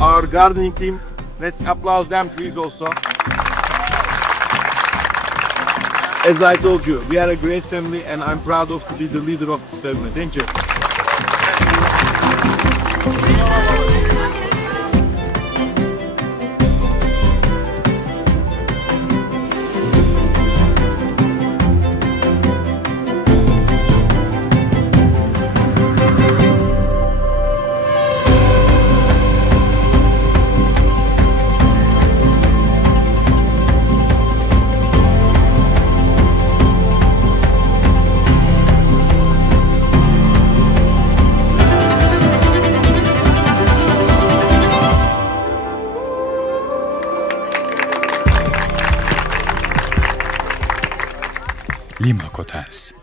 our gardening team. Let's applaud them please also. As I told you, we are a great family and I'm proud of to be the leader of this family. Thank you. Limak Hotels